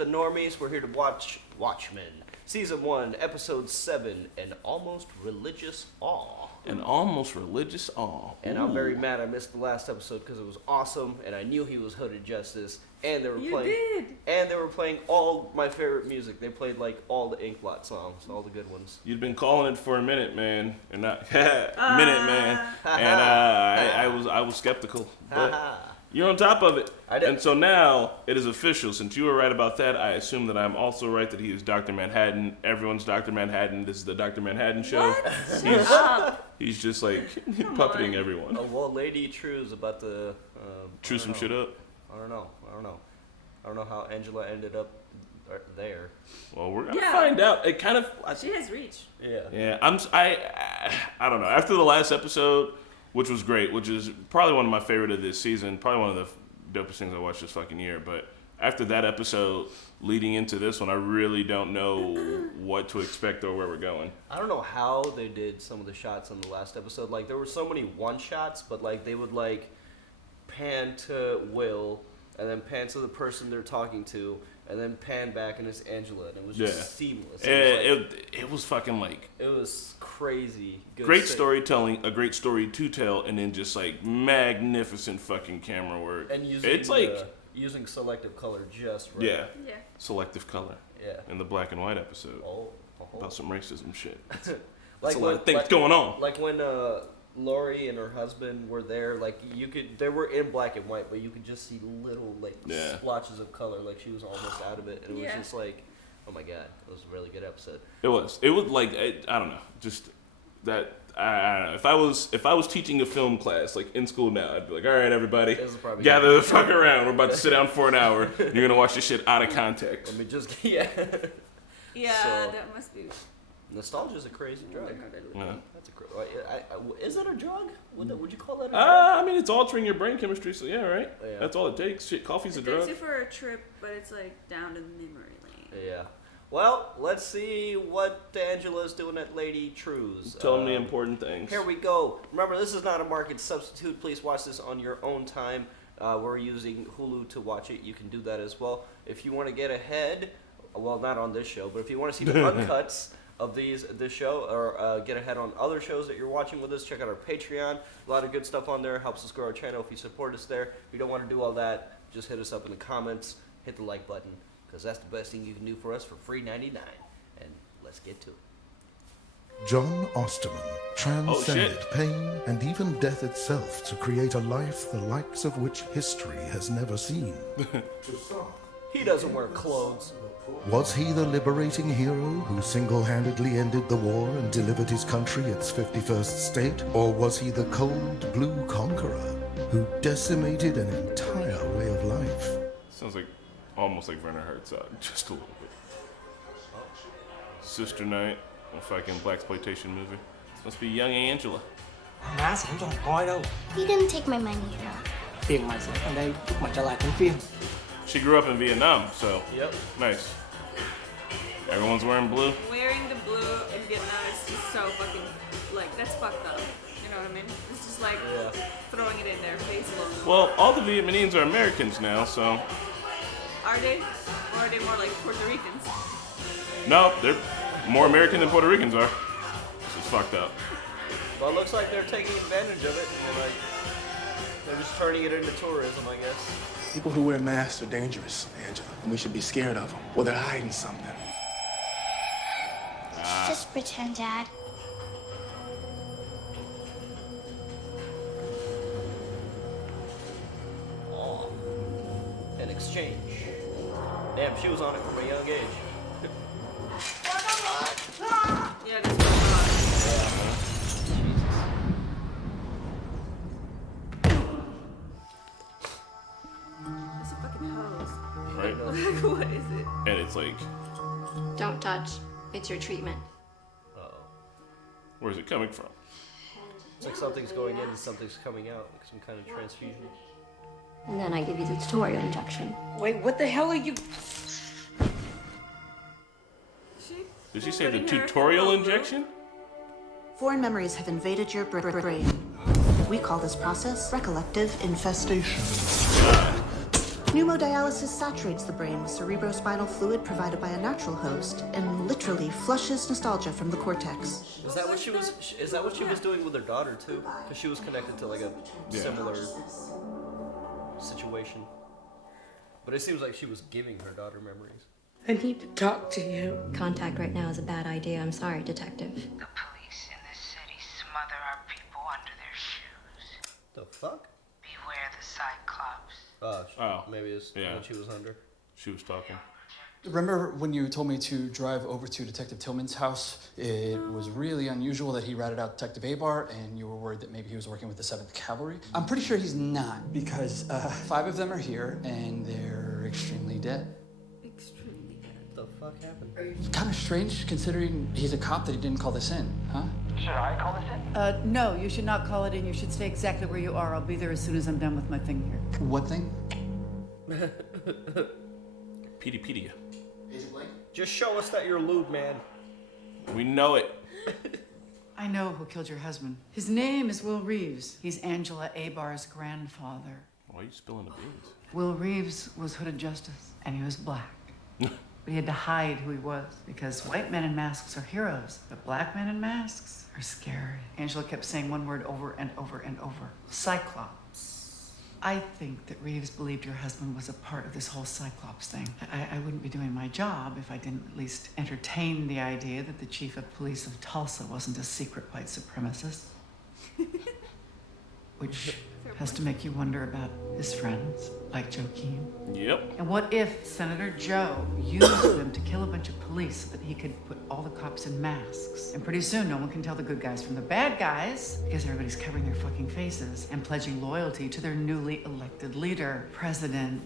the Normies. We're here to watch Watchmen, Season 1, Episode 7, An Almost Religious Awe. An almost religious awe. And I'm very mad I missed the last episode because it was awesome, and I knew he was Hooded Justice, and they were playing all my favorite music. They played like all the Inkblot songs, all the good ones. You'd been calling it for a minute, man, or not minute, man, and I was skeptical, but you're on top of it. I did. And so now it is official. Since you were right about that, I assume that I'm also right that he is Dr. Manhattan. Everyone's Dr. Manhattan. This is the Dr. Manhattan show. He's just like puppeting everyone. Oh, well, Lady True's about to True some shit up. I don't know how Angela ended up there. Well, we're gonna find out. It kind of she has reach. Yeah. Yeah. I don't know. After the last episode, which was great, which is probably one of my favorite of this season, probably one of the dopest things I watched this fucking year. But after that episode, leading into this one, I really don't know what to expect or where we're going. I don't know how they did some of the shots in the last episode. Like, there were so many one shots, but like they would like pan to Will and then pan to the person they're talking to, and then pan back and it's Angela, and it was just seamless. It was fucking like... It was crazy. Good great storytelling, a great story to tell, and then just like magnificent fucking camera work. And using selective color just right. Yeah. Selective color. Yeah. In the black and white episode. Oh. About some racism shit. Like a lot of things going on. Like when Lori and her husband were there, like they were in black and white, but you could just see little like splotches of color, like she was almost out of it, and it was just like, oh my god, it was a really good episode. It was like I don't know, just that I don't know. If I was teaching a film class like in school now, I'd be like, all right, everybody, gather the fuck around. We're about to sit down for an hour. You're gonna watch this shit out of context. Let me just that must be. Nostalgia is a crazy drug. Yeah. That's is it a drug? Would you call that a drug? I mean, it's altering your brain chemistry, so yeah, right? Yeah. That's all it takes. Shit, coffee's a drug. It takes you for a trip, but it's like down to the memory lane. Yeah. Well, let's see what Angela's doing at Lady True's. Telling me important things. Here we go. Remember, this is not a market substitute. Please watch this on your own time. We're using Hulu to watch it. You can do that as well. If you want to get ahead, well, not on this show, but if you want to see the uncuts of this show, or get ahead on other shows that you're watching with us, check out our Patreon. A lot of good stuff on there. Helps us grow our channel if you support us there. If you don't want to do all that, just hit us up in the comments. Hit the like button, because that's the best thing you can do for us for free $99. And let's get to it. John Osterman transcended pain and even death itself to create a life the likes of which history has never seen. He doesn't wear clothes. Was he the liberating hero who single-handedly ended the war and delivered his country its 51st state? Or was he the cold, blue conqueror who decimated an entire way of life? Sounds like almost like Werner Herzog, just a little bit. Sister Night, a fucking blaxploitation movie. Must be young Angela. Má sẽ không cho coi đâu. He didn't take my money, you know. Tiền mày sẽ ở đây lúc mày trở lại trong phim. She grew up in Vietnam, so nice. Everyone's wearing blue. Wearing the blue in Vietnam is just so fucking like that's fucked up. You know what I mean? It's just like throwing it in their face a little. Well, all the Vietnamese are Americans now, so. Are they? Or are they more like Puerto Ricans? No, they're more American than Puerto Ricans are. This is fucked up. Well, it looks like they're taking advantage of it, and they're just turning it into tourism, I guess. People who wear masks are dangerous, Angela, and we should be scared of them. Well, they're hiding something. Just pretend, Dad. Oh, an exchange. Damn, she was on it from a young age. Yeah, that's what I thought. It's a fucking hose. Right? What is it? And it's like, Don't touch. It's your treatment. where's it coming from? It's like something's going in and something's coming out, like some kind of transfusion. And then I give you the tutorial injection. Wait, what the hell are you? Did she say the tutorial injection? Foreign memories have invaded your brain. We call this process recollective infestation. Pneumodialysis saturates the brain with cerebrospinal fluid provided by a natural host and literally flushes nostalgia from the cortex. Is that what she was? Is that what she was doing with her daughter too? Because she was connected to like a similar situation. But it seems like she was giving her daughter memories. I need to talk to you. Contact right now is a bad idea. I'm sorry, Detective. The police in this city smother our people under their shoes. The fuck? Beware the Cyclops. Maybe it's when she was under. She was talking. Remember when you told me to drive over to Detective Tillman's house? It was really unusual that he ratted out Detective Abar, and you were worried that maybe he was working with the 7th Cavalry. I'm pretty sure he's not, because 5 of them are here, and they're extremely dead. Extremely dead. What the fuck happened? Kind of strange, considering he's a cop that he didn't call this in, huh? Should I call this in? No, you should not call it in. You should stay exactly where you are. I'll be there as soon as I'm done with my thing here. What thing? Pedia. Just show us that you're lewd, man. We know it. I know who killed your husband. His name is Will Reeves. He's Angela Abar's grandfather. Why are you spilling the beans? Will Reeves was Hooded Justice, and he was black. But he had to hide who he was, because white men in masks are heroes, but black men in masks are scary. Angela kept saying one word over and over and over. Cyclops. I think that Reeves believed your husband was a part of this whole Cyclops thing. I wouldn't be doing my job if I didn't at least entertain the idea that the chief of police of Tulsa wasn't a secret white supremacist. Which has to make you wonder about his friends, like Joe Keane. Yep. And what if Senator Joe used them to kill a bunch of police so that he could put all the cops in masks? And pretty soon, no one can tell the good guys from the bad guys because everybody's covering their fucking faces and pledging loyalty to their newly elected leader, President.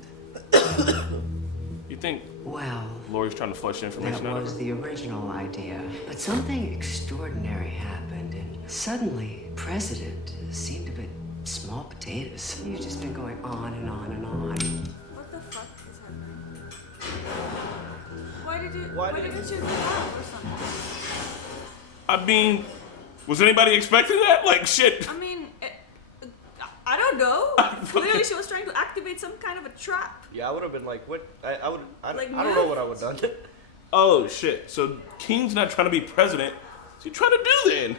You think Well, Lori's trying to flush information that out of was her? the original idea. But something extraordinary happened, and suddenly, President seemed a bit small potatoes. You've just been going on and on and on. What the fuck is happening? Why didn't you get out or something? I mean, was anybody expecting that? Like, shit. I mean, I don't know. Clearly, she was trying to activate some kind of a trap. Yeah, I would have been like, what? I Like, don't know what I would have done. Oh, shit. So King's not trying to be president. What's he trying to do then?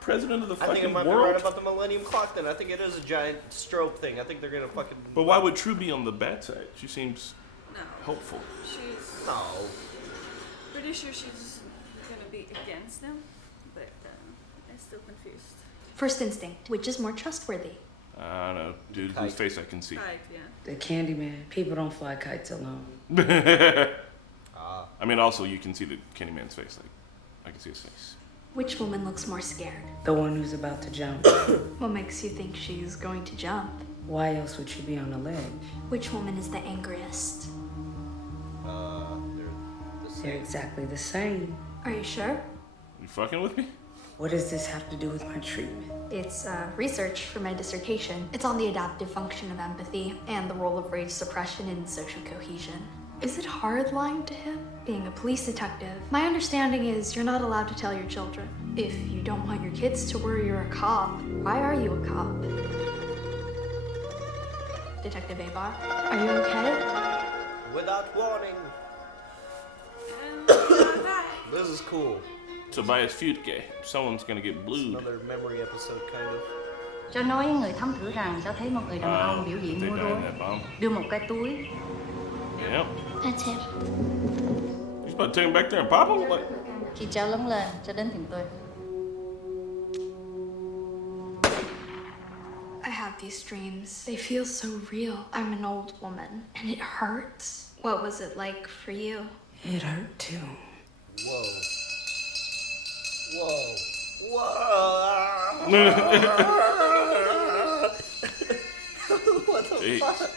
President of the I think it fucking might be world? right about the Millennium Clock then. I think it is a giant strobe thing. I think they're gonna fucking... But why would True be on the bad side? She seems No. helpful. She's No. pretty sure she's gonna be against them, but I'm still confused. First instinct, which is more trustworthy? I don't know. Dude, whose face I can see. Right, yeah. The Candyman. People don't fly kites alone. I mean, also, you can see the Candyman's face. Like, I can see his face. Which woman looks more scared? The one who's about to jump. What makes you think she's going to jump? Why else would she be on the ledge? Which woman is the angriest? They're exactly the same. Are you sure? You fucking with me? What does this have to do with my treatment? It's research for my dissertation. It's on the adaptive function of empathy and the role of rage suppression in social cohesion. Is it hard lying to him? Being a police detective, my understanding is you're not allowed to tell your children. If you don't want your kids to worry you're a cop, why are you a cop? Detective Abar, are you okay? Without warning. This is cool. Tobias Futke. Someone's gonna get blued. Another memory episode, kind of. Cho nói người thám tử rằng cháu thấy một người đàn ông biểu diễn they múa died rối, in that bomb. đưa một cái túi. Yep. That's him. He's about to take him back there and pop him? Like, Khi cháu lớn lên, cháu đến tìm tôi. I have these dreams. They feel so real. I'm an old woman, and it hurts. What was it like for you? It hurt too. Whoa. Whoa. What the Jeez. fuck?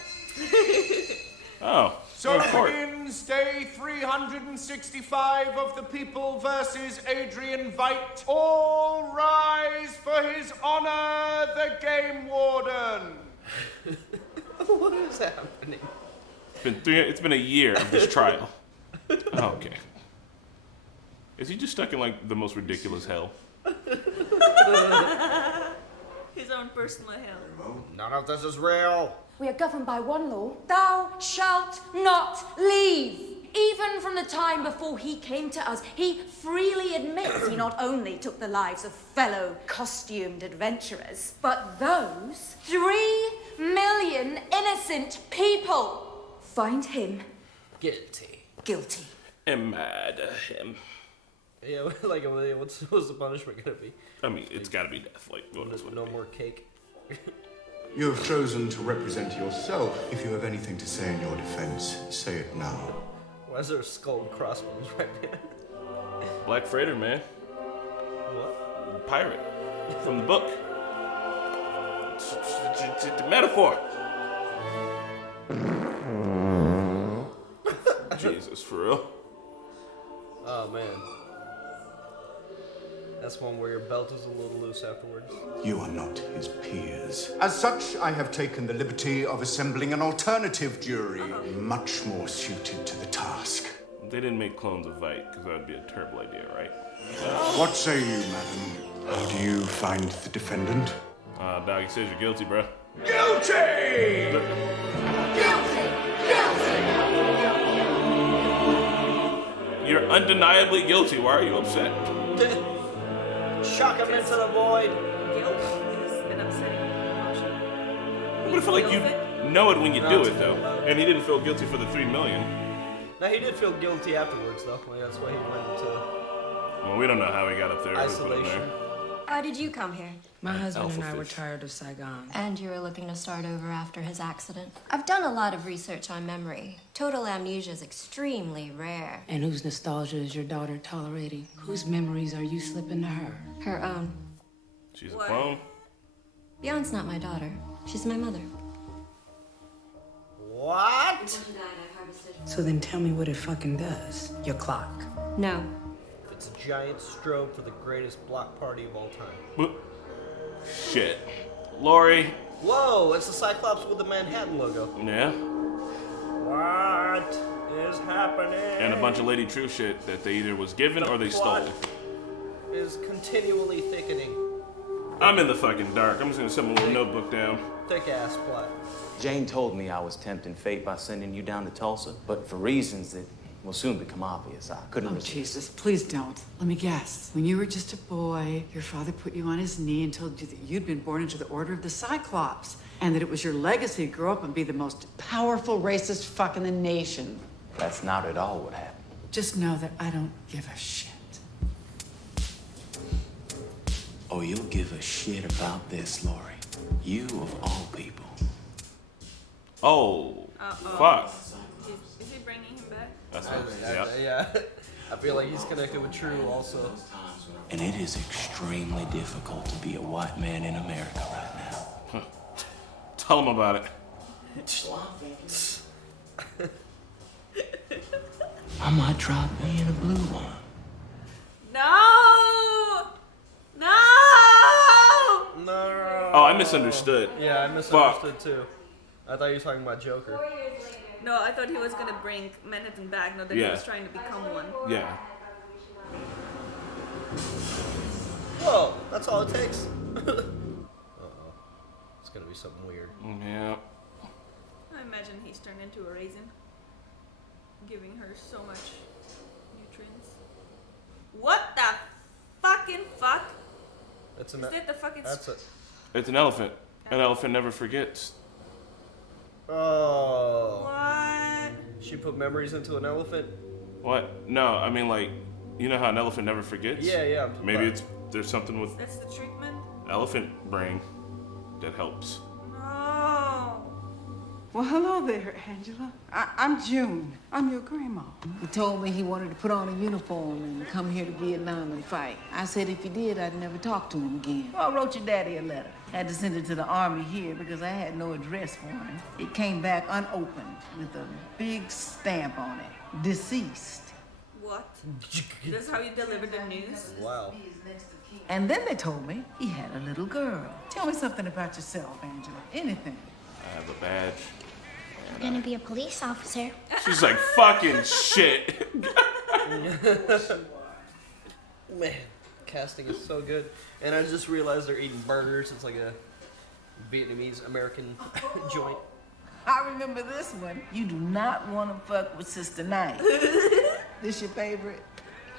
oh. So of course. begins day 365 of the People versus Adrian Veidt. All rise for his honor, the Game Warden. What is happening? It's been a year of this trial. Oh, okay. Is he just stuck in like the most ridiculous hell? His own personal hell. None of this is real. We are governed by one law. Thou shalt not leave. Even from the time before he came to us, he freely admits he not only took the lives of fellow costumed adventurers, but those 3 million innocent people. Find him Guilty. guilty. And mad at him. Yeah, like, what's the punishment gonna be? I mean, it's gotta be death. Like, what else would No it be? more cake. You have chosen to represent yourself. If you have anything to say in your defense, say it now. Why is there a skull and crossbones right there? Black Freighter, man. What? Pirate. From the book. It's a metaphor. Jesus, for real. Oh, man. That's one where your belt is a little loose afterwards. You are not his peers. As such, I have taken the liberty of assembling an alternative jury, much more suited to the task. They didn't make clones of Vite, because that would be a terrible idea, right? What say you, madam? How do you find the defendant? Doggy says you're guilty, bro. Guilty! You're undeniably guilty. Why are you upset? Shock him into the void. Guilt is an upsetting emotion. But I feel like you know it when you do it, though. And he didn't feel guilty for the 3 million. No, he did feel guilty afterwards, though. Like, that's why he went into Well, we don't know how he got up there. Who put him isolation. there. Why did you come here? My husband Alpha and I were fish. tired of Saigon. And you were looking to start over after his accident. I've done a lot of research on memory. Total amnesia is extremely rare. And whose nostalgia is your daughter tolerating? Whose memories are you slipping to her? Her own. She's a clone. Beyond's not my daughter. She's my mother. What? So then tell me what it fucking does. Your clock. No. It's a giant strobe for the greatest block party of all time. Shit. Lori. Whoa, it's the Cyclops with the Manhattan logo. Yeah. What is happening? And a bunch of Lady True shit that they either was given or they stole. plot is continually thickening. I'm in the fucking dark. I'm just gonna set my little notebook down. Thick ass plot. Jane told me I was tempting fate by sending you down to Tulsa, but for reasons that will soon become obvious, I couldn't Oh, resist. Jesus, please don't. Let me guess. When you were just a boy, your father put you on his knee and told you that you'd been born into the Order of the Cyclops, and that it was your legacy to grow up and be the most powerful racist fuck in the nation. That's not at all what happened. Just know that I don't give a shit. Oh, you'll give a shit about this, Lori. You of all people. Oh, fuck. Is he bringing him back? That's what Yeah. I feel like he's connected with True also. And it is extremely difficult to be a white man in America right now. Tell him about it. I might try being a blue one. No! No! No. Oh, I misunderstood. Yeah, I misunderstood too. I thought you were talking about Joker. No, I thought he was gonna bring Manhattan back, not that he Yeah. was trying to become one. Yeah. Whoa, that's all it takes. Uh-oh. It's gonna be something weird. Yeah. I imagine he's turned into a raisin, giving her so much nutrients. What the fucking fuck? That's Is that the fucking... It's an elephant. An elephant never forgets. Oh. What? She put memories into an elephant? What? No, I mean, like, you know how an elephant never forgets? Yeah. Maybe there's something with That's the treatment? elephant brain that helps. No. Well, hello there, Angela. I'm June. I'm your grandma. He told me he wanted to put on a uniform and come here to Vietnam and fight. I said if he did, I'd never talk to him again. Well, I wrote your daddy a letter. Had to send it to the army here because I had no address for him. It came back unopened with a big stamp on it. Deceased. What? That's how you deliver the news? Wow. And then they told me he had a little girl. Tell me something about yourself, Angela. Anything. I have a badge. I'm gonna be a police officer. She's like, fucking shit. Man, casting is so good. And I just realized they're eating burgers. It's like a Vietnamese American joint. I remember this one. You do not want to fuck with Sister Night. This your favorite?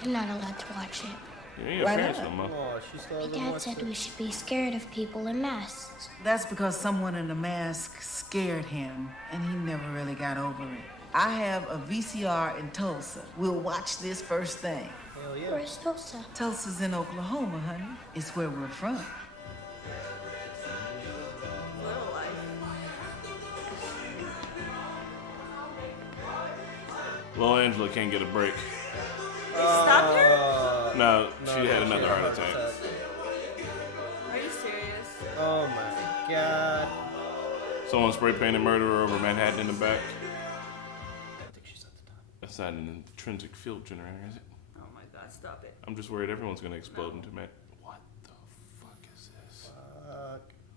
I'm not allowed to watch it. Why not? My dad said we should be scared of people in masks. That's because someone in a mask scared him, and he never really got over it. I have a VCR in Tulsa. We'll watch this first thing. Hell yeah. Where's Tulsa? Tulsa's in Oklahoma, honey. It's where we're from. Well, Angela can't get a break. They stopped her? No, she had another heart attack. Are you serious? Oh my god. Someone spray painted murderer over Manhattan in the back. I think she's at the top. That's not an intrinsic field generator, is it? Oh my god, stop it. I'm just worried everyone's gonna explode into man. What the fuck is this?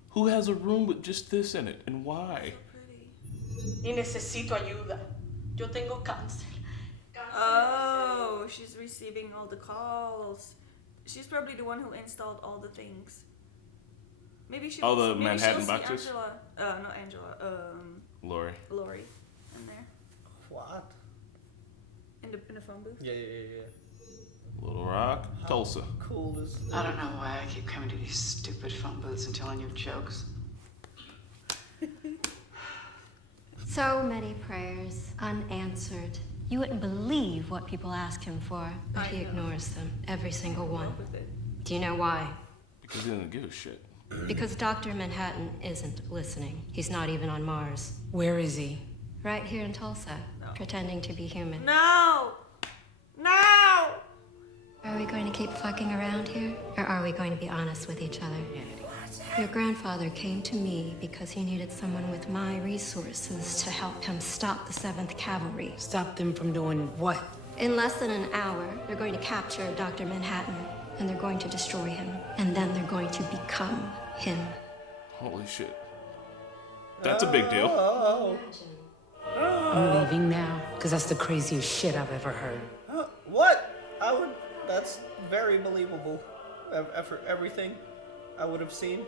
Who has a room with just this in it, and why? Y necesito ayuda. Yo tengo cáncer. Oh, she's receiving all the calls. She's probably the one who installed all the things. Maybe she. All the maybe Manhattan she'll boxes? See Angela, not Angela. Lori. Lori, in there. What? In the phone booth. Yeah. Little Rock, Tulsa. Cool is. I don't know why I keep coming to these stupid phone booths and telling you jokes. So many prayers unanswered. You wouldn't believe what people ask him for, but he ignores them, every single one. Do you know why? Because he doesn't give a shit. Because Dr. Manhattan isn't listening. He's not even on Mars. Where is he? Right here in Tulsa, pretending to be human. No! No! Are we going to keep fucking around here, or are we going to be honest with each other? Your grandfather came to me because he needed someone with my resources to help him stop the 7th Cavalry. Stop them from doing what? In less than an hour, they're going to capture Dr. Manhattan, and they're going to destroy him, and then they're going to become him. Holy shit. That's a big deal. I'm leaving now, because that's the craziest shit I've ever heard. What? That's very believable. After everything I would have seen.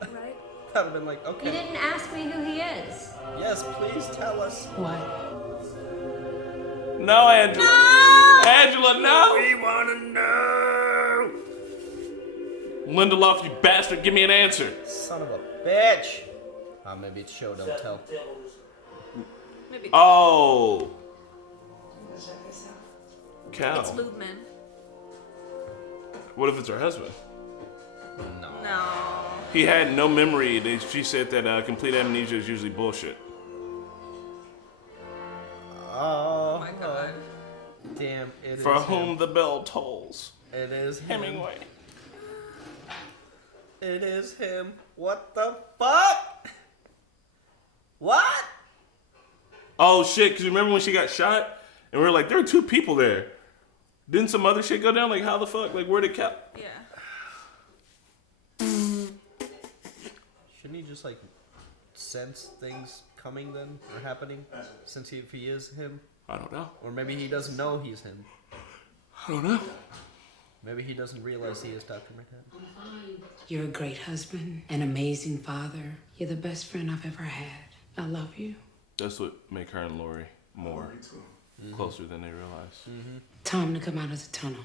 Right? I'd have been like, okay. You didn't ask me who he is. Yes, please tell us. What? No, Angela. No! Angela, no! We wanna know. Lindelof, you bastard, give me an answer. Son of a bitch. Maybe it's show, don't tell. Maybe. Oh. Cal. It's Lubman. What if it's her husband? No. He had no memory. She said that complete amnesia is usually bullshit. Oh my god. Damn, it For is whom him. the bell tolls. It is him. Hemingway. It is him. What the fuck? What? Oh shit, because remember when she got shot? And we were like, there were 2 people there. Didn't some other shit go down? Like, how the fuck? Like, where did Cal? Yeah. Shouldn't he just like sense things coming then or happening? Since if he is him? I don't know. Or maybe he doesn't know he's him. I don't know. Maybe he doesn't realize he is Dr. Manhattan. You're a great husband, an amazing father. You're the best friend I've ever had. I love you. That's what make her and Lori more closer than they realize. Time to come out of the tunnel.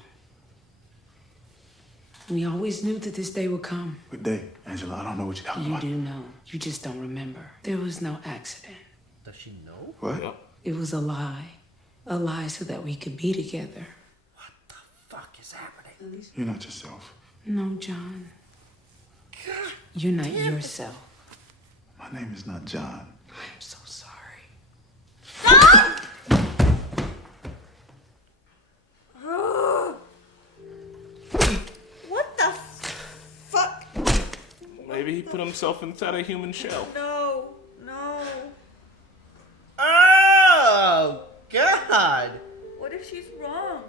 We always knew that this day would come. What day, Angela? I don't know what you're talking You about. do know. You just don't remember. There was no accident. Does she know? What? It was a lie. A lie so that we could be together. Fuck is happening? You're not yourself. No, John. You're not yourself. My name is not John. I'm so sorry. What the fuck? Maybe he put himself inside a human shell. No. Oh, God. What if she's wrong?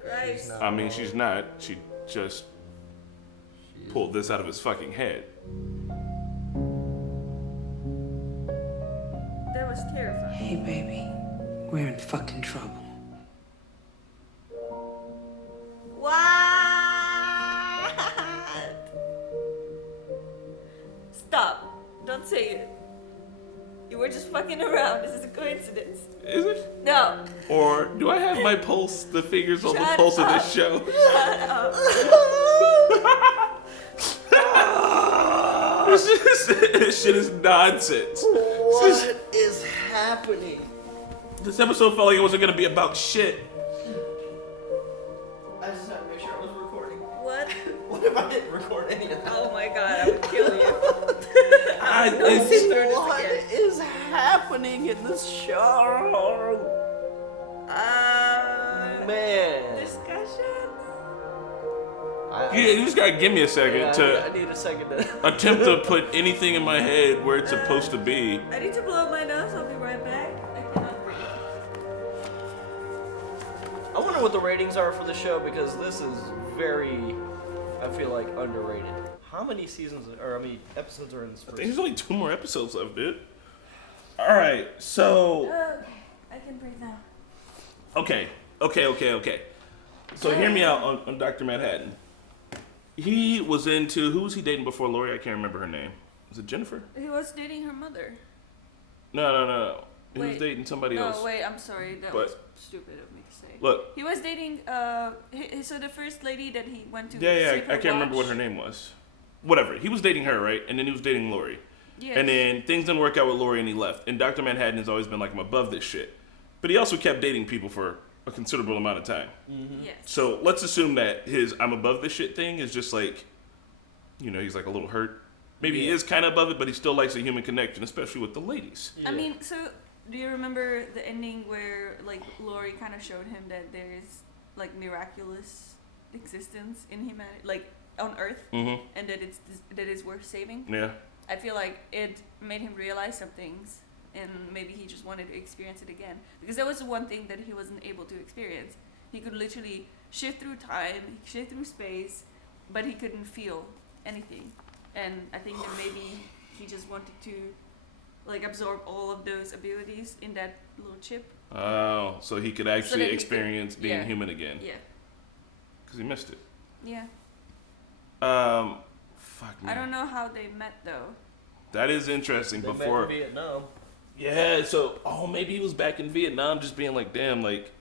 Christ. I mean, she's not. She just pulled this out of his fucking head. That was terrifying. Hey, baby. We're in fucking trouble. What? We're just fucking around. This is a coincidence. Is it? No. Or do I have my pulse, the fingers on the Shut pulse up. of this show? Shut up. This shit is nonsense. What is happening? This episode felt like it wasn't gonna be about shit. I just had to make sure I was recording. What? What if I didn't record any of that? Oh my god, I would kill you. What is happening in this show? Man. Discussion? You just gotta give me a second I need a second to attempt to put anything in my head where it's supposed to be. I need to blow my nose. I'll be right back. I cannot breathe. I wonder what the ratings are for the show because this is very, I feel like, underrated. How many seasons or how many episodes are in this I first? think there's only 2 more episodes left, dude. Alright, so. Okay, I can breathe now. Okay. So hear me out on Dr. Manhattan. He was into, who was he dating before Lori? I can't remember her name. Was it Jennifer? He was dating her mother. No. He was Wait. dating somebody else. No, wait, I'm sorry. That But- was stupid of me to say. Look. He was dating, so the first lady that he went to Yeah, save her I can't remember what watch. her name was. Whatever. He was dating her, right? And then he was dating Lori. Yes. And then things didn't work out with Lori and he left. And Dr. Manhattan has always been like, I'm above this shit. But he also kept dating people for a considerable amount of time. Mm-hmm. Yes. So let's assume that his I'm above this shit thing is just like, he's like a little hurt. Maybe he is kind of above it, but he still likes a human connection, especially with the ladies. I mean, so do you remember the ending where like Lori kind of showed him that there is like miraculous existence in humanity, like on Earth, Mhm. and that it's worth saving? Yeah. I feel like it made him realize some things, and maybe he just wanted to experience it again because that was the one thing that he wasn't able to experience. He could literally shift through time, shift through space, but he couldn't feel anything. And I think that maybe he just wanted to like absorb all of those abilities in that little chip. Oh, so he could actually that he experience could- being yeah. human again. Yeah. Because he missed it. Yeah. Fuck me. I don't know how they met though. That is interesting. They met Before in Vietnam. Yeah, so maybe he was back in Vietnam just being like, damn, like,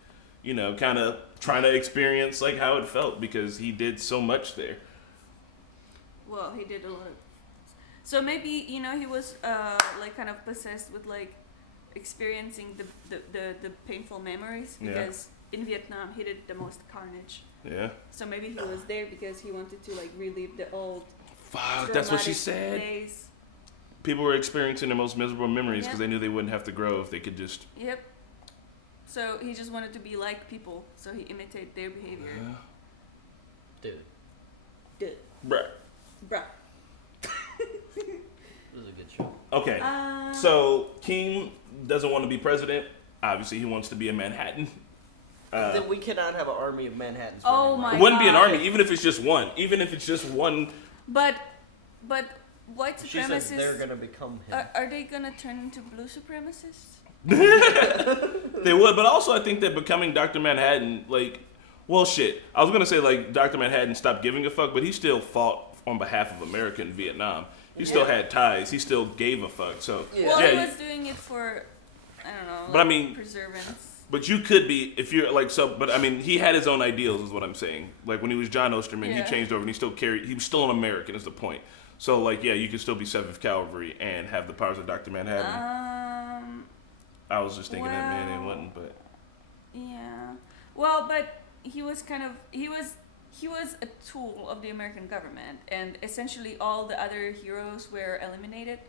kind of trying to experience like how it felt because he did so much there. Well, he did a lot of. So maybe he was like kind of possessed with like experiencing the painful memories because in Vietnam he did the most carnage. Yeah. So maybe he was there because he wanted to like relive the old. Fuck, that's what she traumatic said. Days. People were experiencing their most miserable memories because Yep. they knew they wouldn't have to grow if they could just. Yep. So he just wanted to be like people, so he imitated their behavior. Dude. Bruh. Bruh. This is a good show. Okay. So King doesn't want to be president. Obviously, he wants to be a Manhattan. Then we cannot have an army of Manhattans. Oh my It wouldn't be an God. army, even if it's just one. Even if it's just one. But white She says supremacists. they're gonna become him. Are they gonna turn into blue supremacists? They would, but also I think that becoming Dr. Manhattan, like, well, shit. I was gonna say like Dr. Manhattan stopped giving a fuck, but he still fought on behalf of America in Vietnam. He still had ties. He still gave a fuck. So Well, he was doing it for, I don't know. But I like, mean- preservance. But you could be if you're like so. But I mean, he had his own ideals, is what I'm saying. Like when he was John Osterman, Yeah. he changed over and he still carried. He was still an American, is the point. So like, yeah, you could still be 7th Cavalry and have the powers of Dr. Manhattan. I was just thinking that man it wasn't, but Yeah. Well, but he was kind of he was a tool of the American government, and essentially all the other heroes were eliminated,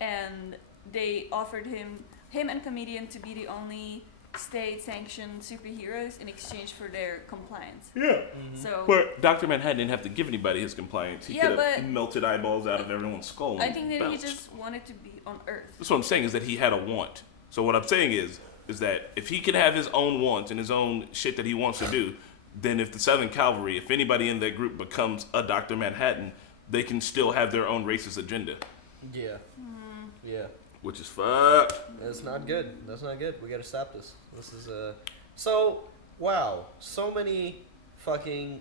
and they offered him and Comedian to be the only state-sanctioned superheroes in exchange for their compliance. Yeah. So But Dr. Manhattan didn't have to give anybody his compliance. He Yeah, could have but- melted eyeballs out of everyone's skull. I and think that he bounced. just wanted to be on Earth. That's what I'm saying is that he had a want. So what I'm saying is that if he can have his own wants and his own shit that he wants to do, then if the 7th Cavalry, if anybody in that group becomes a Dr. Manhattan, they can still have their own racist agenda, Yeah. Yeah. which is fucked. That's not good. That's not good. We gotta stop this. This is So, wow. So many fucking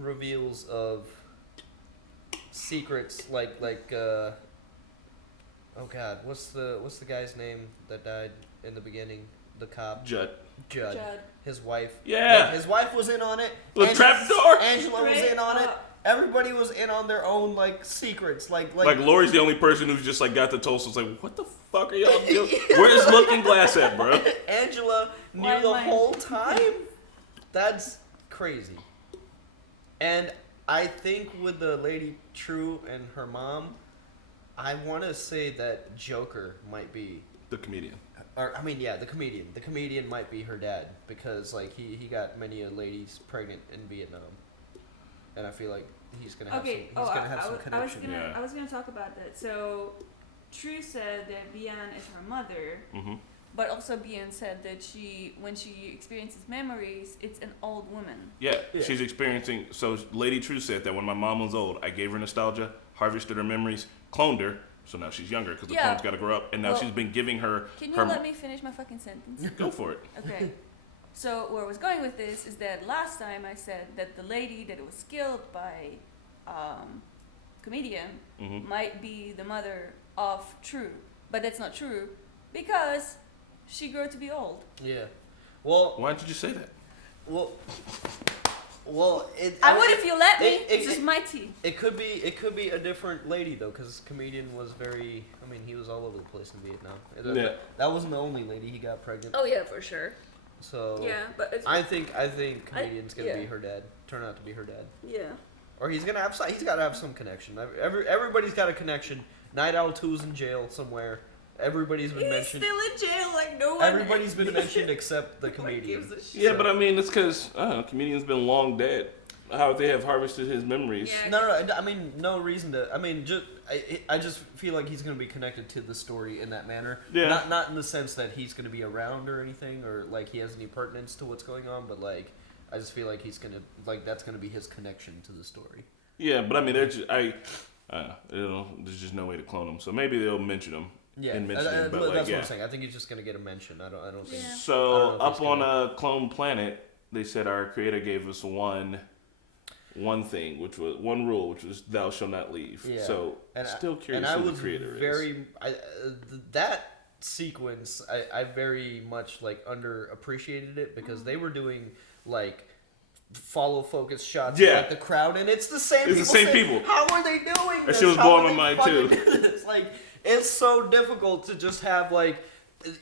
reveals of secrets, like Oh God, what's the guy's name that died in the beginning? The cop. Judd. His wife. Yeah. Like, his wife was in on it. The trapdoor. Angela was in on it. Everybody was in on their own like secrets. Like Lori's the only person who's just like got the toast. It's like, what the fuck are y'all doing? Where's Looking Glass at, bro? Angela knew the whole time. That's crazy. And I think with the Lady True and her mom, I want to say that Joker might be the comedian. Or the comedian. The comedian might be her dad because like he got many ladies pregnant in Vietnam, and I feel like he's gonna have some connection. I was gonna talk about that. So, True said that Bian is her mother, but also Bian said that when she experiences memories, it's an old woman. Yeah, she's experiencing. So Lady True said that when my mom was old, I gave her nostalgia, harvested her memories, cloned her. So now she's younger because the clone's got to grow up, and now she's been giving her. Can you let me finish my fucking sentence? Go for it. Okay. So where I was going with this is that last time I said that the lady that was killed by comedian might be the mother of True, but that's not true because she grew to be old. Yeah. Well. Why didn't you just say that? Well, I would if you let me. This is my tea. It could be a different lady though, because comedian was very. I mean, he was all over the place in Vietnam. That wasn't the only lady he got pregnant. Oh yeah, for sure. So yeah, but it's, I think comedian's gonna be her dad. Turn out to be her dad. Yeah. Or he's got to have some connection. Everybody's got a connection. Night Owl 2's in jail somewhere. Everybody's been mentioned. He's still in jail, like no one. Everybody's been mentioned except the comedian. Yeah, but I mean, it's because comedian's been long dead. How they have harvested his memories. Yeah, no. I mean, no reason to. I mean, I just feel like he's going to be connected to the story in that manner. Yeah. Not in the sense that he's going to be around or anything, or like he has any pertinence to what's going on, but like I just feel like he's gonna that's going to be his connection to the story. Yeah, but I mean, there's just no way to clone him, so maybe they'll mention him. Yeah, and mention him, but that's what I'm saying. I think he's just going to get a mention. I don't think. So up on a clone planet, they said our creator gave us one thing, which was one rule, which was thou shalt not leave. Yeah. So still curious who the creator is. That sequence, I very much like underappreciated it because they were doing like follow focus shots of like the crowd, and it's the same. It's the same people. How are they doing this? That shit was blowing my mind too. Like it's so difficult to just have like.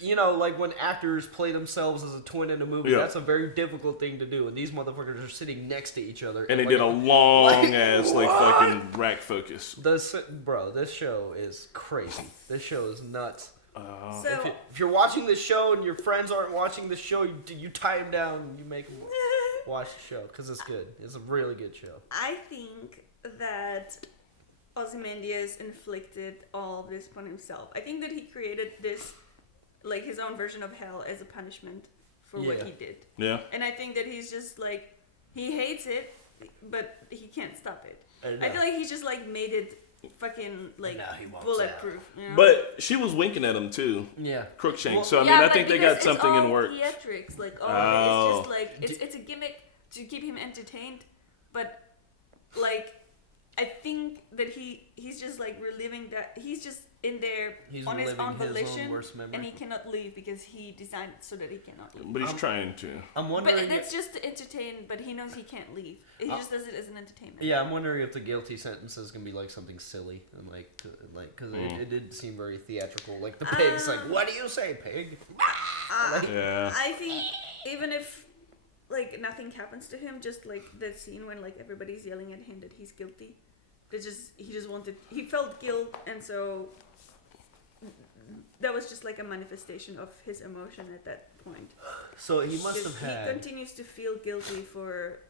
Like when actors play themselves as a twin in a movie, that's a very difficult thing to do. And these motherfuckers are sitting next to each other. And they did a long ass fucking rack focus. This show is crazy. This show is nuts. So, if you're watching this show and your friends aren't watching the show, you tie them down and you make them watch the show because it's good. It's a really good show. I think that Ozymandias inflicted all of this upon himself. I think that he created this. Like his own version of hell as a punishment for what he did. Yeah. And I think that he's just like, he hates it, but he can't stop it. I feel like he's just like made it fucking like bulletproof. You know? But she was winking at him too. Yeah. Crookshank. Well, so I mean, I think they got something in works. Theatrics, like it's just like it's a gimmick to keep him entertained, but like I think that he's just like reliving that. He's just in there on his own volition, and he cannot leave because he designed it so that he cannot leave. But he's trying to. I'm wondering. But that's just to entertain. But he knows he can't leave. He just does it as an entertainment. Yeah, I'm wondering if the guilty sentence is gonna be like something silly and because it did seem very theatrical. Like the pig's like, "What do you say, pig?" Yeah. I think even if like nothing happens to him, just like that scene when like everybody's yelling at him that he's guilty. He felt guilt, and so that was just like a manifestation of his emotion at that point. So he must have had. He continues to feel guilty for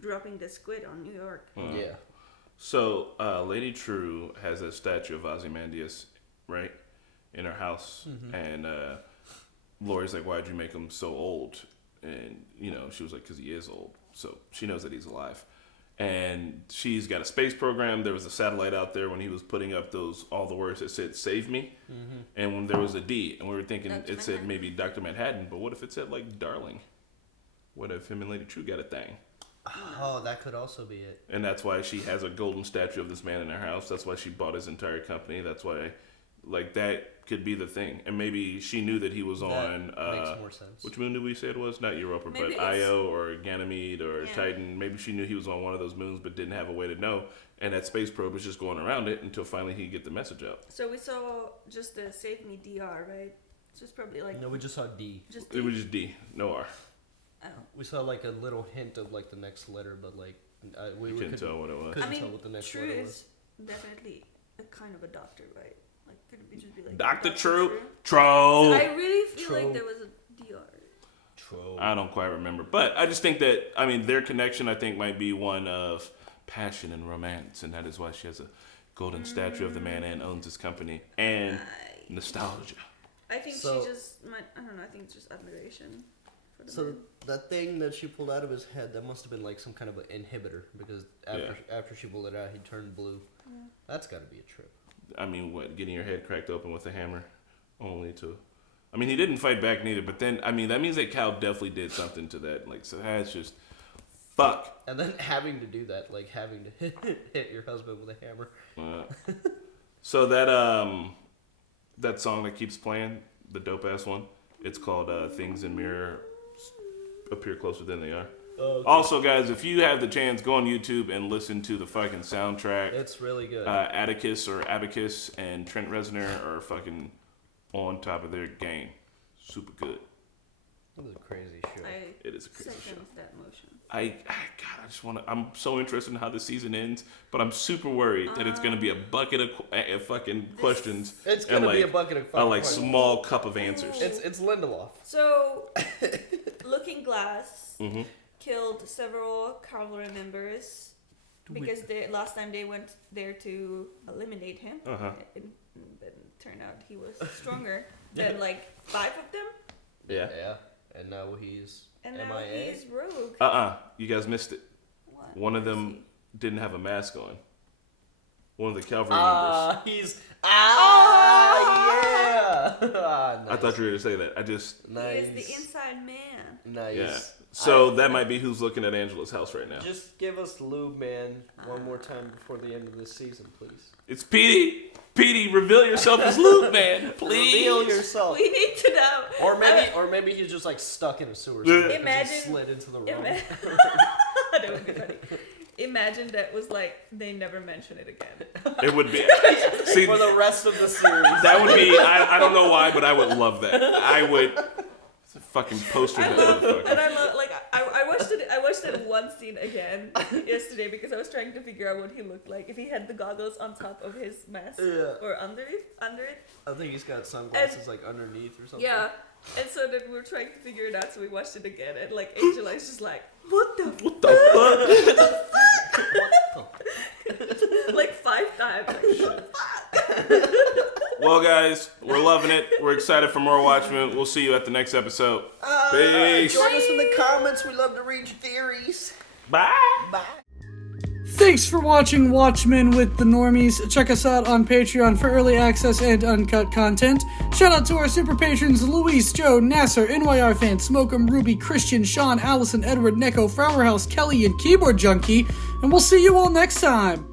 dropping the squid on New York. Yeah. So Lady True has a statue of Ozymandias, right, in her house, and Lori's like, "Why'd you make him so old?" And she was like, "Because he is old." So she knows that he's alive. And she's got a space program. There was a satellite out there when he was putting up all the words that said "Save me," and when there was a D, and we were thinking it said maybe Dr. Manhattan, but what if it said like "Darling"? What if him and Lady True got a thing? Oh, that could also be it. And that's why she has a golden statue of this man in her house. That's why she bought his entire company. That's why Like that could be the thing, and maybe she knew that he was on. Makes more sense. Which moon did we say it was? Not Europa, Maybe but Io or Ganymede or Titan. Maybe she knew he was on one of those moons, but didn't have a way to know. And that space probe was just going around it until finally he get the message out. So we saw just the Save Me DR, right? It's just probably like. No, we just saw D. Just D? It was just D, no R. Oh. We saw like a little hint of like the next letter, but like we couldn't tell what it was. Couldn't I mean, tell what the next True letter is was. definitely a kind of a doctor, right? Like, could it just be like Dr. True? So Tro. I really feel like there was a DR. True. I don't quite remember. But I just think that, I mean, their connection, I think, might be one of passion and romance. And that is why she has a golden statue of the man and owns his company. And nostalgia. I think So- she just might, I don't know, I think it's just admiration for the So man. that thing that she pulled out of his head, that must have been like some kind of an inhibitor, because after she pulled it out, he turned blue. Yeah. That's got to be a trip. I mean, what, getting your head cracked open with a hammer? Only to... I mean, he didn't fight back neither, but then, I mean, that means that Cal definitely did something to that. Like, so that's just... Fuck. And then having to do that, like having to hit your husband with a hammer. So that song that keeps playing, the dope-ass one, it's called Things in Mirror Appear Closer Than They Are. Okay. Also, guys, if you have the chance, go on YouTube and listen to the fucking soundtrack. It's really good. Atticus or Abacus and Trent Reznor are fucking on top of their game. Super good. It was a crazy show. It is a crazy show. That motion. God, I just want to. I'm so interested in how the season ends, but I'm super worried that it's gonna be a bucket of fucking questions. It's gonna and be a bucket of fucking like questions. small cup of answers. It's Lindelof. So, Looking Glass Mhm. killed several cavalry members because last time they went there to eliminate him. Uh-huh. And then turned out he was stronger than like 5 of them. Yeah. Yeah. And now he's And MIA. now he's rogue. You guys missed it. What? One of them didn't have a mask on. One of the cavalry members. He's yeah. Nice. I thought you were gonna say that. I just. Nice. He is the inside man. Nice. Yeah. So that might be who's looking at Angela's house right now. Just give us Lube Man one more time before the end of this season, please. It's Petey. Petey, reveal yourself as Luke, man. Please. Reveal yourself. We need to know. Or maybe he's just like stuck in a sewer. Imagine he slid into the room. That would be funny. Imagine that was like they never mention it again. It would be. See, for the rest of the series. That would be. I don't know why, but I would love that. I would. It's a fucking poster. And I love like I watched that one scene again yesterday because I was trying to figure out what he looked like if he had the goggles on top of his mask or under it. I think he's got sunglasses like underneath or something. Yeah. And so then we were trying to figure it out, so we watched it again, and like Angela is just like, what the fuck? Like 5 times. Like, Well, guys, we're loving it. We're excited for more Watchmen. We'll see you at the next episode. Peace. Join us in the comments. We love to read your theories. Bye. Bye. Thanks for watching Watchmen with the Normies. Check us out on Patreon for early access and uncut content. Shout out to our super patrons Luis, Joe, Nasser, NYR Fan, Smoke'em, Ruby, Christian, Sean, Allison, Edward, Neko, Flower House, Kelly, and Keyboard Junkie. And we'll see you all next time.